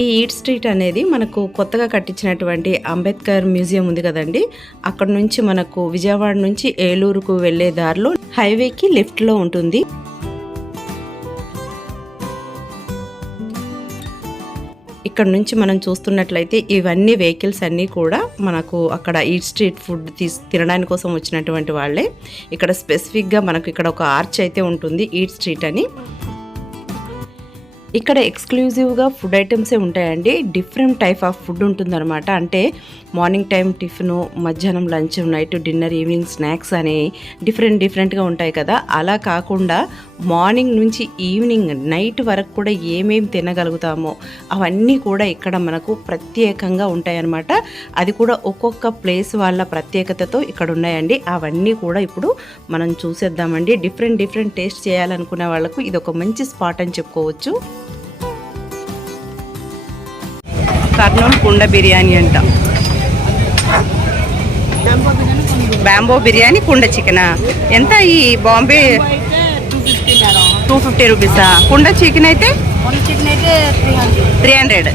ఈ eat street అనేది మనకు కొత్తగా కట్టించినటువంటి అంబేద్కర్ మ్యూజియం ఉంది కదండి, అక్కడ నుంచి మనకు విజయవాడ నుంచి ఏలూరుకు వెళ్ళే దారిలో హైవేకి లెఫ్ట్లో ఉంటుంది. ఇక్కడ నుంచి మనం చూస్తున్నట్లయితే ఇవన్నీ వెహికల్స్ అన్నీ కూడా మనకు అక్కడ ఈట్ స్ట్రీట్ ఫుడ్ తినడానికి కోసం వచ్చినటువంటి వాళ్ళే. ఇక్కడ స్పెసిఫిక్గా మనకు ఇక్కడ ఒక ఆర్చ్ అయితే ఉంటుంది ఈట్ స్ట్రీట్ అని. ఇక్కడ ఎక్స్క్లూజివ్గా ఫుడ్ ఐటమ్సే ఉంటాయండి. డిఫరెంట్ టైప్ ఆఫ్ ఫుడ్ ఉంటుందన్నమాట. అంటే మార్నింగ్ టైం టిఫిను, మధ్యాహ్నం lunch, night dinner, evening snacks అని డిఫరెంట్గా ఉంటాయి కదా. అలా కాకుండా మార్నింగ్ నుంచి ఈవినింగ్ నైట్ వరకు కూడా ఏమేమి తినగలుగుతామో అవన్నీ కూడా ఇక్కడ మనకు ప్రత్యేకంగా ఉంటాయన్నమాట. అది కూడా ఒక్కొక్క ప్లేస్ వాళ్ళ ప్రత్యేకతతో ఇక్కడ ఉన్నాయండి. అవన్నీ కూడా ఇప్పుడు మనం చూసేద్దామండి. డిఫరెంట్ టేస్ట్ చేయాలనుకునే వాళ్ళకు ఇది ఒక మంచి స్పాట్ అని చెప్పుకోవచ్చు. కర్నూలు కుండ బిర్యానీ అంట. బ్యాంబో బిర్యానీ, కుండ చికెనా ఎంత? ఈ బాంబే 250 రూపీసా? కుండ చికెన్ అయితే 300.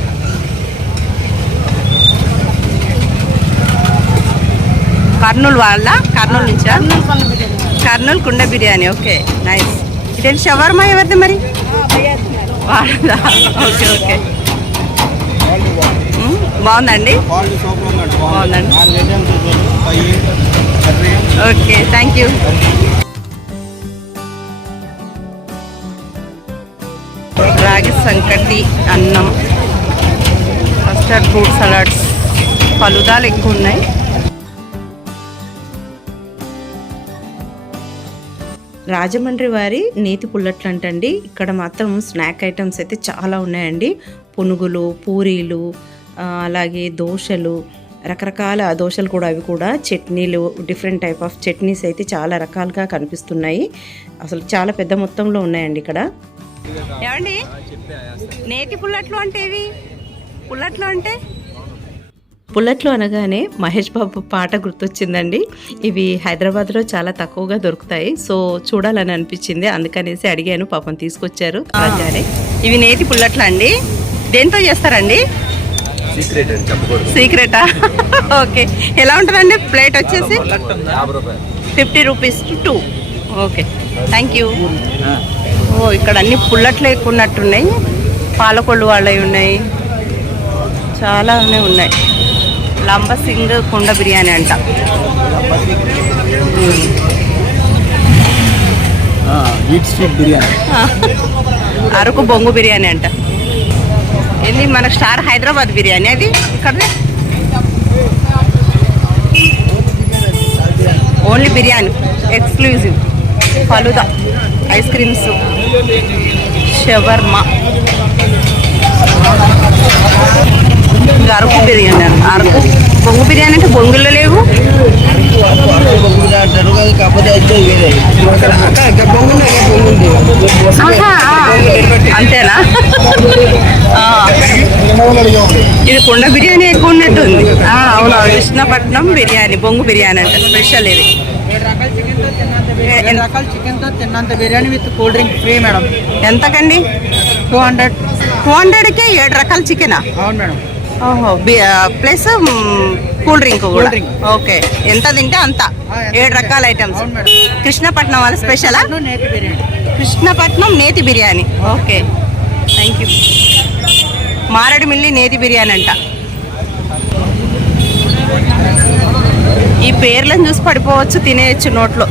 కర్నూలు వాళ్ళ? కర్నూలు నుంచా? కర్నూలు కుండ బిర్యానీ. Okay, nice. ఇదేంటి షవర్మా ఎవరిది మరి? వాళ్ళదా? ఓకే. బాగుందండి. బాగుందండి. Okay, thank you. రాగి సంకటి, అన్నం, కస్టర్డ్ ఫ్రూట్ సలాడ్స్, ఫలుదాలు ఎక్కువ ఉన్నాయి. రాజమండ్రి వారి నేతి పుల్లట్లు అంటండి. ఇక్కడ మాత్రం స్నాక్ ఐటమ్స్ అయితే చాలా ఉన్నాయండి. పునుగులు, పూరీలు, అలాగే దోశలు, రకరకాల దోశలు కూడా, అవి కూడా చట్నీలు, డిఫరెంట్ టైప్ ఆఫ్ చట్నీస్ అయితే చాలా రకాలుగా కనిపిస్తున్నాయి. అసలు చాలా పెద్ద మొత్తంలో ఉన్నాయండి ఇక్కడ. ఏమండి నేతి పుల్లట్లు అంటే ఇవి? పుల్లట్లు అంటే? పుల్లట్లు అనగానే మహేష్ బాబు పాట గుర్తొచ్చిందండి. ఇవి హైదరాబాద్లో చాలా తక్కువగా దొరుకుతాయి. సో చూడాలని అనిపించింది, అందుకనేసి అడిగాను. పాపం తీసుకొచ్చారు. ఇవి నేతి పుల్లట్లు అండి. దేంతో చేస్తారండి? సీక్రెటా? ఓకే. ఎలా ఉంటుందండి ప్లేట్? వచ్చేసి 50 రూపీస్ 2. Okay, thank you. ఓ, ఇక్కడ అన్ని పుల్లట్లు ఎక్కువ ఉన్నట్టున్నాయి. పాలకొల్లు వాళ్ళవి ఉన్నాయి, చాలానే ఉన్నాయి. లంబసింగ్ కుండ బిర్యానీ అంట. అరకు బొంగు బిర్యానీ అంట. ఏంది మన స్టార్ హైదరాబాద్ బిర్యానీ అది ఇక్కడ? Only biryani, exclusive. Falooda, ice creams, shawarma, Araku biryani. Araku బొంగు బిర్యానీ అంటే బొంగుల్లో లేవు. అంతేనా? ఇది కుండ బిర్యానీ ఎక్కువ ఉన్నట్టు ఉంది. అవును, కృష్ణపట్నం బిర్యానీ, బొంగు బిర్యానీ అంటే స్పెషల్. ఇది చికెన్తో తిన్నంత biryani with cool drink free madam. ఎంతకండి? 200కే 7 రకాల చికెనా? అవును మేడం. ఓహో, ప్లస్ కూల్ డ్రింక్ కూడా. ఓకే, ఎంత తింటే అంత 7 రకాల ఐటమ్స్. కృష్ణపట్నం వాళ్ళ స్పెషలా? కృష్ణపట్నం నేతి biryani. Okay, thank you. Maredumilli నేతి బిర్యానీ అంట. ఈ పేర్లను చూసి పడిపోవచ్చు, తినేయచ్చు నోట్లో.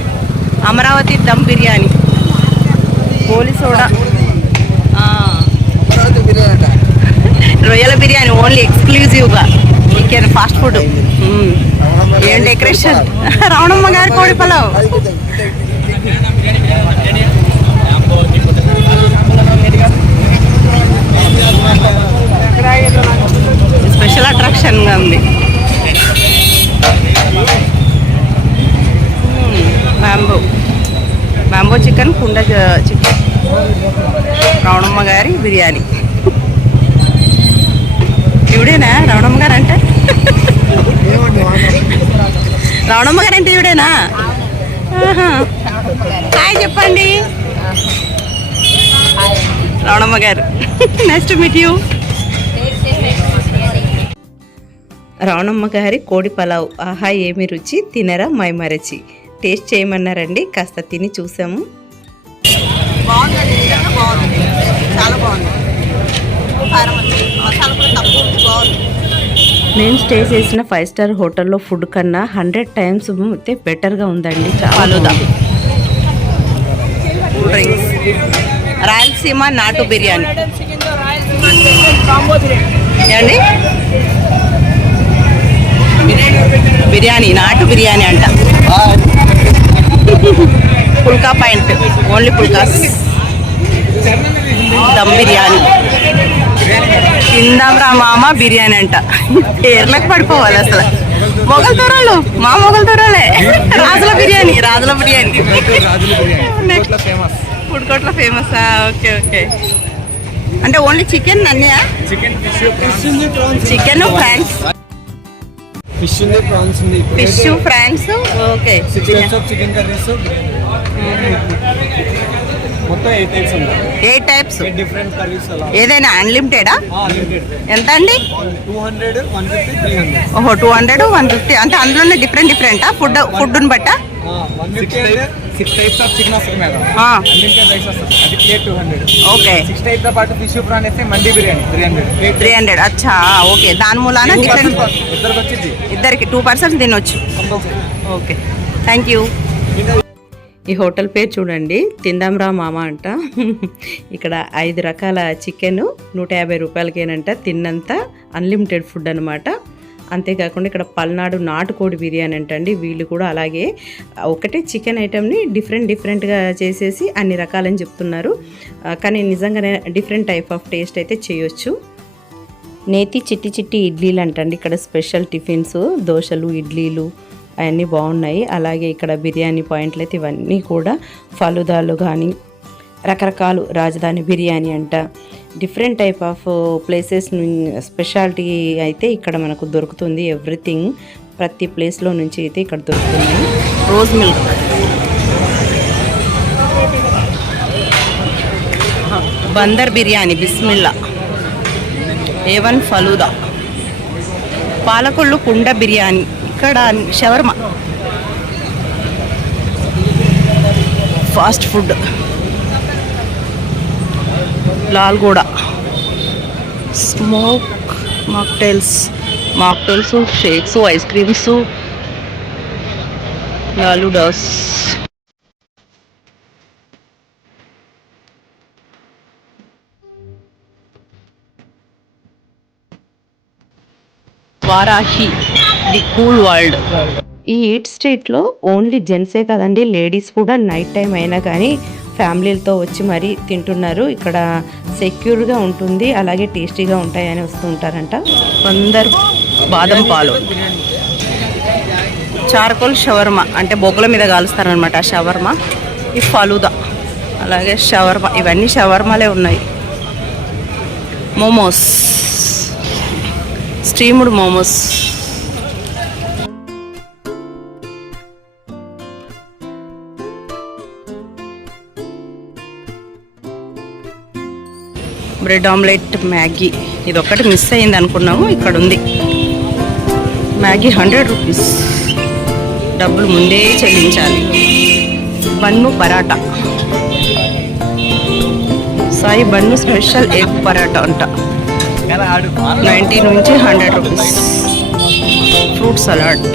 అమరావతి దమ్ బిర్యానీ, గోలి సోడా, రొయ్యల బిర్యానీ ఓన్లీ ఎక్స్క్లూజివ్గా. Chicken fast food. ఏం డెకరేషన్! రావణమ్మ గారి కోడి పలావ్. స్పెషల్ అట్రాక్షన్గా ఉంది. బ్యాంబో చికెన్, కుండ చికెన్, రావణమ్మ గారి బిర్యానీ. ఇవిడేనా రావణమ్మ గారు అంటే? రావణమ్మ గారు అంటే ఇవిడేనా? హాయ్ చెప్పండి. రవణమ్మ గారు. Nice to meet you. Ravanamma గారి కోడి పలావ్ ఆహా ఏమి రుచి తినరా మైమరచి. టేస్ట్ చేయమన్నారండి, కాస్త తిని చూసాము. బాగుందండి, నిజంగా బాగుంది, చాలా బాగుంది. కారం మసాలా కూడా తక్కువ ఉంది, బాగుంది. నేను స్టే చేసిన 5 స్టార్ హోటల్లో ఫుడ్ కన్నా 100 టైమ్స్ అయితే బెటర్గా ఉందండి. చాలా రాయలసీమ నాటు బిర్యానీ ఏమండి, బిర్యానీ నాటు బిర్యానీ అంట. పుల్కా పాయింట్, ఓన్లీ పుల్కాస్. దమ్ బిర్యానీ, తిందాం రా మామ బిర్యానీ అంట. పేర్లకు పడిపోవాలి అసలు. మొగల్ తోరాలు, మా మొగల్ తోరాలే. రాజుల బిర్యానీ, రాజుల బిర్యానీ ఫుడ్ కోర్ట్లో ఫేమస్. ఓకే ఓకే, అంటే ఓన్లీ చికెన్ అన్నయ్య? Chicken prawns, fish prawns. Okay, chicken curries మొత్తం 8 టైప్స్ ఉంటాయి. 8 టైప్స్, డిఫరెంట్ కర్రీస్ అలా. ఏదైనా అన్లిమిటెడా? అన్లిమిటెడ్. ఎంత అండి? 200, 150, 300. ఓహో, 200, 150. అంటే అందులోనే డిఫరెంటా ఫుడ్ని బట్టా? 6 టైప్స్ ఆఫ్ చికెన్ వస్తుంది మేడం. అన్లిమిటెడ్ రైస్ వస్తుంది, అది ప్లేట్ 200. ఓకే, 6 టైప్స్ తో పాటు ఫిష్ ఫ్రాన్ వేస్తే మండి బిర్యానీ 300. 300. అచ్చా, ఓకే. దాని మూలాన డిఫరెంట్. ఇద్దరికి వచ్చింది, ఇద్దరికి 2 పర్సన్స్ తినొచ్చు. Okay, thank you. ఈ హోటల్ పేరు చూడండి, తిందాంరా మామ అంట. ఇక్కడ 5 రకాల చికెన్ 150 రూపాయలకేనంట. తిన్నంత అన్లిమిటెడ్ ఫుడ్ అనమాట. అంతేకాకుండా ఇక్కడ పల్నాడు నాటుకోడి బిర్యానీ అంటండి. వీళ్ళు కూడా అలాగే ఒకటే చికెన్ ఐటెంని డిఫరెంట్గా చేసేసి అన్ని రకాలని చెప్తున్నారు. కానీ నిజంగానే డిఫరెంట్ టైప్ ఆఫ్ టేస్ట్ అయితే చేయొచ్చు. నేతి చిట్టి ఇడ్లీలు అంటండి. ఇక్కడ స్పెషల్ టిఫిన్స్, దోశలు, ఇడ్లీలు అవన్నీ బాగున్నాయి. అలాగే ఇక్కడ బిర్యానీ పాయింట్లు అయితే ఇవన్నీ కూడా ఫలుదాలు కానీ రకరకాలు. రాజధాని బిర్యానీ అంట. Different type of places speciality అయితే ఇక్కడ మనకు దొరుకుతుంది. ఎవ్రీథింగ్ ప్రతి ప్లేస్లో నుంచి అయితే ఇక్కడ దొరుకుతుంది. Rose milk, Bandar biryani, Bismillah, A1 falooda, Palakollu కుండ బిర్యానీ, ఇక్కడ షవర్మా, fast food, Lalguda, smoke mocktails, shakes, ice creams, లాలుడాస్. Varahi, the cool world. ఈ ఈట్ స్ట్రీట్లో ఓన్లీ జెంట్సే కదండి, లేడీస్ కూడా నైట్ టైం అయినా కానీ ఫ్యామిలీలతో వచ్చి మరీ తింటున్నారు. ఇక్కడ సెక్యూర్గా ఉంటుంది, అలాగే టేస్టీగా ఉంటాయని వస్తూ ఉంటారంట. బందర్ బాదం పాలు, చార్కోల్ షవర్మా, అంటే బొగ్గుల మీద కాలుస్తారనమాట ఆ షవర్మా. ఈ ఫలూదా, అలాగే షవర్మా, ఇవన్నీ షవర్మాలే ఉన్నాయి. Momos, steamed momos. Bread omelette, Maggi. ఇది ఒక్కటి మిస్ అయింది అనుకున్నాము, ఇక్కడ ఉంది. మ్యాగీ 100 రూపీస్, డబ్బులు ముందే చెల్లించాలి. Bun paratha, Sai bun special egg paratha అంట. 90 నుంచి 100 రూపీస్. ఫ్రూట్ సలాడ్,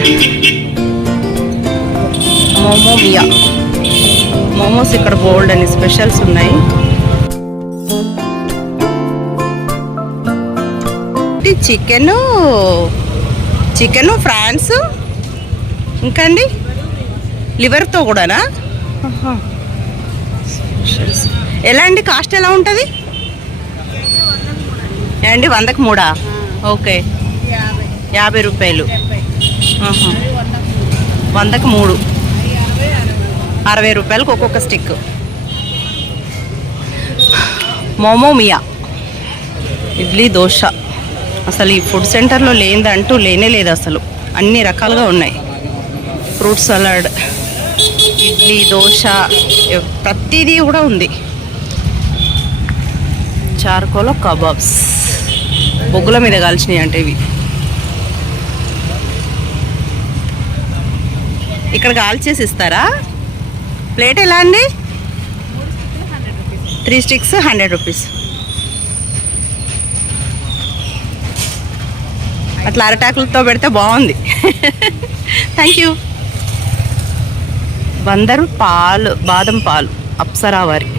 మోమో మియా. మోమోస్ ఇక్కడ బోల్డ్ అని స్పెషల్స్ ఉన్నాయి. చికెను ఫ్రాన్స్, ఇంకా అండి లివర్తో కూడానా? ఎలా అండి, కాస్ట్ ఎలా ఉంటుంది? ఏమండి 100కి 3? ఓకే, 50 రూపాయలు. 100కి 3, 60 రూపాయలకు ఒక్కొక్క స్టిక్. మోమో మియా, ఇడ్లీ, దోశ. అసలు ఈ ఫుడ్ సెంటర్లో లేదంటూ లేనే లేదు అసలు, అన్ని రకాలుగా ఉన్నాయి. ఫ్రూట్ సలాడ్, ఇడ్లీ, దోశ, ప్రతిదీ కూడా ఉంది. చార్కోలో కబాబ్స్, బొగ్గుల మీద కాల్చినాయి అంటే ఇవి. ఇక్కడ కాల్చేసి ఇస్తారా? ప్లేట్ ఎలా అండి? 3 స్టిక్స్ 100 రూపీస్. అట్లా అరటాకులతో పెడితే బాగుంది. Thank you. బందరు పాలు, బాదం పాలు, అప్సరా వారి.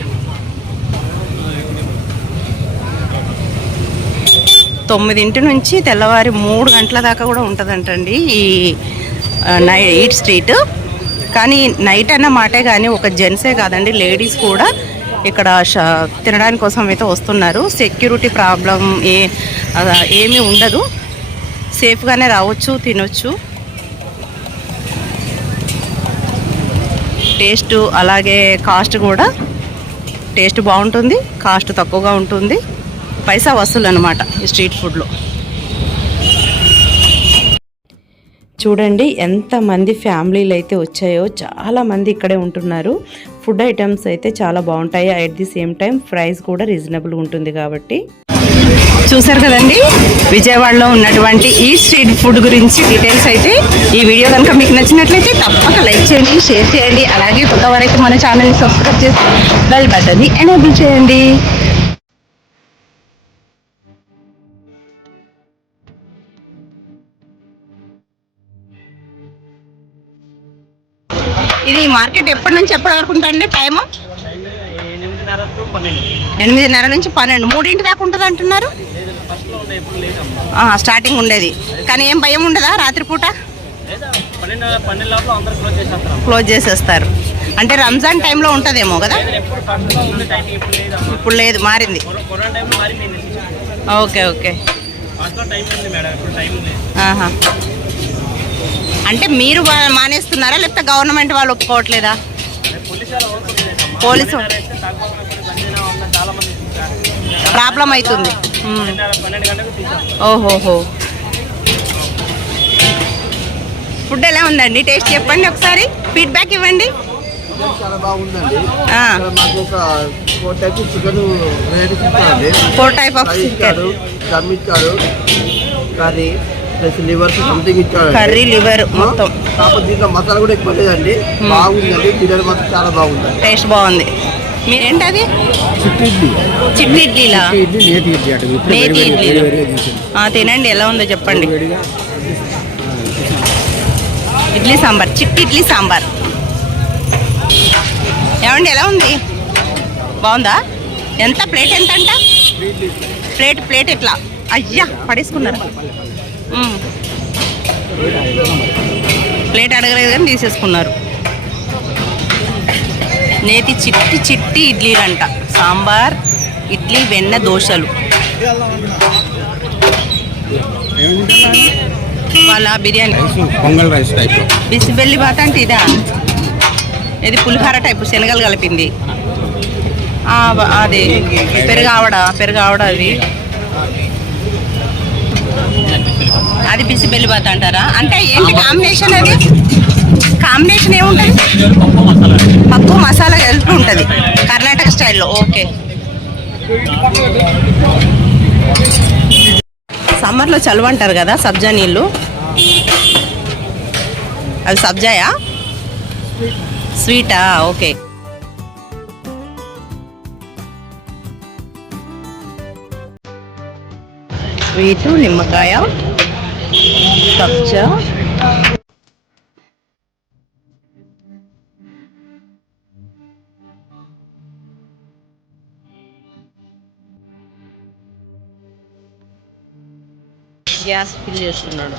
9 నుంచి తెల్లవారి 3 గంటల దాకా కూడా ఉంటుందంటండి ఈ ఈట్ స్ట్రీట్. కానీ నైట్ అన్న మాటే కానీ ఒక జెంట్సే కాదండి, లేడీస్ కూడా ఇక్కడ తినడానికి కోసం అయితే వస్తున్నారు. సెక్యూరిటీ ప్రాబ్లం ఏమీ ఉండదు, సేఫ్గానే రావచ్చు, తినొచ్చు. టేస్ట్ అలాగే కాస్ట్ కూడా, టేస్ట్ బాగుంటుంది, కాస్ట్ తక్కువగా ఉంటుంది. పైసా వసూలు అనమాట ఈ స్ట్రీట్ ఫుడ్లో. చూడండి ఎంతమంది ఫ్యామిలీలు అయితే వచ్చాయో, చాలామంది ఇక్కడే ఉంటున్నారు. ఫుడ్ ఐటమ్స్ అయితే చాలా బాగుంటాయి. At the same time price కూడా రీజనబుల్ ఉంటుంది. కాబట్టి చూసారు కదండి విజయవాడలో ఉన్నటువంటి ఈ స్ట్రీట్ ఫుడ్ గురించి డీటెయిల్స్ అయితే. ఈ వీడియో కనుక మీకు నచ్చినట్లయితే తప్పక లైక్ చేయండి, షేర్ చేయండి. అలాగే కొత్తవారైతే మన ఛానల్ని సబ్స్క్రైబ్ చేసి బెల్ బటన్ని ఎనేబుల్ చేయండి. ఇది మార్కెట్ ఎప్పటి నుంచి ఎప్పటి వరకు ఉంటుందండి టైము? 8:30 నుంచి 12, 3 దాకా ఉంటుంది అంటున్నారు. స్టార్టింగ్ ఉండేది, కానీ ఏం భయం ఉండదా రాత్రిపూట? క్లోజ్ చేసేస్తారు. అంటే రంజాన్ టైంలో ఉంటుందేమో కదా? ఇప్పుడు లేదు, మారింది. Okay okay. అంటే మీరు మానేస్తున్నారా, లేకపోతే గవర్నమెంట్ వాళ్ళు ఒప్పుకోవట్లేదా? పోలీసు ప్రాబ్లం అవుతుంది. ఓహోహో. ఫుడ్ ఎలా ఉందండి? టేస్ట్ చెప్పండి ఒకసారి, ఫీడ్బ్యాక్ ఇవ్వండి. చాలా బాగుందండి. మాకు ఒక 4 టైప్ చికెన్ వెరైటీస్ ఇస్తారండి. 4 టైప్ ఆఫ్ చికెన్, దమ్ ఇచ్చారు, కర్రీ ప్లస్ లివర్ సంథింగ్ ఇచ్చారు. కర్రీ లివర్ మొత్తం. కాకపోతే దీంట్లో మసాలా కూడా ఎక్కువ లేదండి, బాగుందండి. బిర్యానీ మాత్రం చాలా బాగుంది, టేస్ట్ బాగుంది. మీరేంటది? చిట్టి ఇడ్లీలా? నేతి ఇడ్లీ. తినండి, ఎలా ఉందో చెప్పండి. ఇడ్లీ సాంబార్, చిట్టి ఇడ్లీ సాంబార్. ఏమండి ఎలా ఉంది? బాగుందా? ఎంత ప్లేట్ ఎంత అంట? ప్లేట్ ఎట్లా? అయ్యా పడేసుకున్నారు. ప్లేట్ అడగలేదు కానీ తీసేసుకున్నారు. నేతి చిట్టి ఇడ్లీలంట. సాంబార్, ఇడ్లీ, వెన్న, దోశలు. వాళ్ళ బిర్యానీ పొంగల్ రైస్ టైప్. బిసిబెల్లి బాత్ అంటే ఇదా? ఇది పులిహార టైపు, శనగలు కలిపింది. అది పెరుగావడ అది. అది బిసిబెల్లి బాత్ అంటారా? అంటే ఏంటి కాంబినేషన్? అది కాంబినేషన్ ఏముంటుంది? పప్పు మసాలా కలిపి ఉంటుంది, కర్ణాటక స్టైల్లో. ఓకే. సమ్మర్లో చలువ అంటారు కదా, సబ్జా నీళ్ళు. అది సబ్జాయా? స్వీటా? ఓకే. స్వీటు, నిమ్మకాయ, సబ్జా. గ్యాస్ ఫిల్ చేస్తున్నాడు.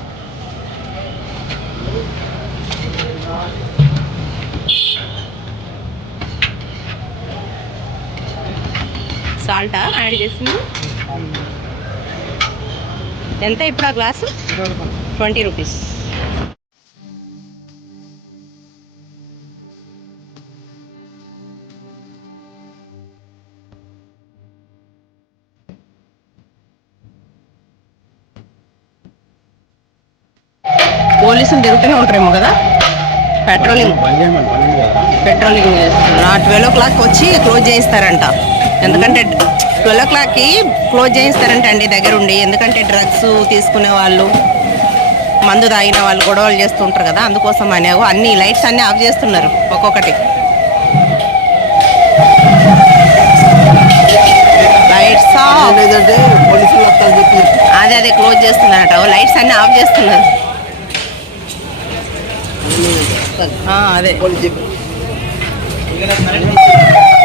సాల్టా యాడ్ చేసింది? ఎంత ఇప్పుడు ఆ గ్లాసు? 20 రూపీస్. పోలీసులు తిరుగుతూనే ఉంటారేమో కదా, పెట్రోలింగ్ చేస్తున్నారు. 12 o'clock వచ్చి క్లోజ్ చేయిస్తారంట. ఎందుకంటే 12 o'clockకి క్లోజ్ చేయిస్తారంట అండి దగ్గరుండి. ఎందుకంటే డ్రగ్స్ తీసుకునే వాళ్ళు మందు తాగిన వాళ్ళు గొడవలు చేస్తుంటారు కదా, అందుకోసం అని అన్ని లైట్స్ అన్నీ ఆఫ్ చేస్తున్నారు ఒక్కొక్కటి. Lights off. లేదంటే పోలీసులు వస్తారని చెప్పి అదే క్లోజ్ చేస్తున్నారట, లైట్స్ అన్నీ ఆఫ్ చేస్తున్నారు. అదే పోలీసు చెప్పి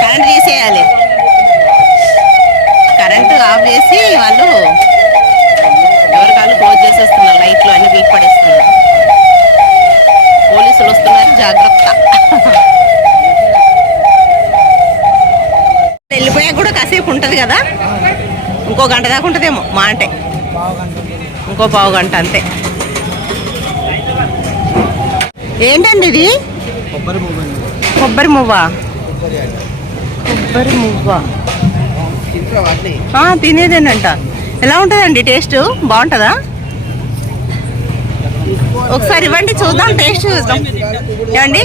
కరెంట్ తీసేయాలి, కరెంటు ఆఫ్ చేసి వాళ్ళు ఎవరి కాళ్ళు క్లోజ్ చేసేస్తున్నారు, లైట్లు అన్ని వీక్ పడేస్తున్నారు. పోలీసులు వస్తున్నారు, జాగ్రత్త. వెళ్ళిపోయాక కూడా కాసేపు ఉంటుంది కదా, ఇంకో గంట దాకా ఉంటుందేమో మా అంటే, ఇంకో పావు గంట అంతే. ఏంటండి ఇది? కొబ్బరి మువ్వ. కొబ్బరి మువ్వ తినేదేనంట. ఎలా ఉంటుందండి టేస్ట్? బాగుంటుందా? ఒకసారి ఇవ్వండి చూద్దాం, టేస్ట్ చూద్దాం. ఏమండి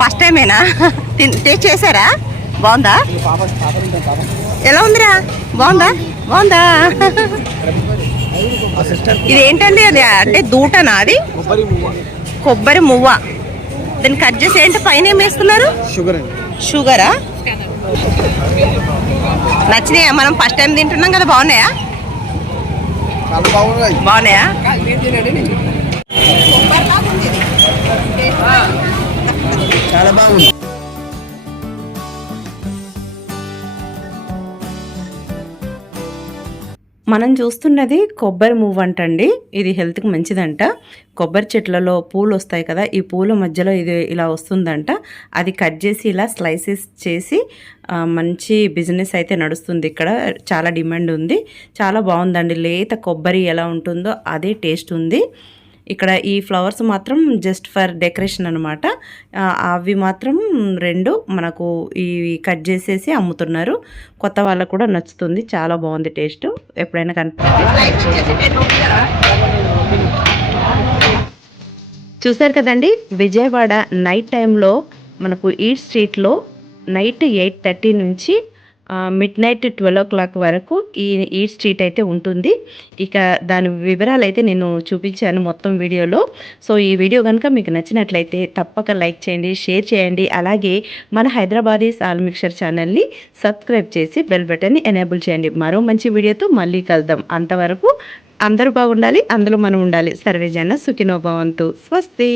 ఫస్ట్ టైమేనా? టేస్ట్ చేశారా? బాగుందా? ఎలా ఉందిరా? బాగుందా? బాగుందా? ఇది ఏంటండి? అది అంటే దూటనా? అది కొబ్బరి మువ్వ. దాన్ని కట్ చేసి ఏంటి పైన ఏం వేస్తున్నారు? షుగరా? నచ్చినాయా? మనం ఫస్ట్ టైం తింటున్నాం కదా, బాగున్నాయా? బాగున్నాయా? చాలా బాగుంది. మనం చూస్తున్నది కొబ్బరి మువ్వ అంటండి. ఇది హెల్త్కి మంచిదంట. కొబ్బరి చెట్లలో పూలు వస్తాయి కదా, ఈ పూల మధ్యలో ఇది ఇలా వస్తుందంట. అది కట్ చేసి ఇలా స్లైసెస్ చేసి మంచి బిజినెస్ అయితే నడుస్తుంది. ఇక్కడ చాలా డిమాండ్ ఉంది. చాలా బాగుందండి. లేత కొబ్బరి ఎలా ఉంటుందో అదే టేస్ట్ ఉంది. ఇక్కడ ఈ ఫ్లవర్స్ మాత్రం జస్ట్ ఫర్ డెకరేషన్ అనమాట. అవి మాత్రం 2 మనకు ఇవి కట్ చేసేసి అమ్ముతున్నారు. కొత్త వాళ్ళకు కూడా నచ్చుతుంది. చాలా బాగుంది టేస్ట్. ఎప్పుడైనా చూసారు కదండి, విజయవాడ నైట్ టైంలో మనకు ఈట్ స్ట్రీట్లో నైట్ 8:30 నుంచి మిడ్ నైట్ 12 o'clock వరకు ఈ ఈట్ స్ట్రీట్ అయితే ఉంటుంది. ఇక దాని వివరాలు అయితే నేను చూపించాను మొత్తం వీడియోలో. సో ఈ వీడియో కనుక మీకు నచ్చినట్లయితే తప్పక లైక్ చేయండి, షేర్ చేయండి. అలాగే మన హైదరాబాదీస్ ఆల్ మిక్చర్ ఛానల్ని సబ్స్క్రైబ్ చేసి బెల్ బటన్ని ఎనేబుల్ చేయండి. మరో మంచి వీడియోతో మళ్ళీ కలుద్దాం. అంతవరకు అందరూ బాగుండాలి, అందులో మనం ఉండాలి. సర్వేజన సుఖినో భవంతు. స్వస్తి.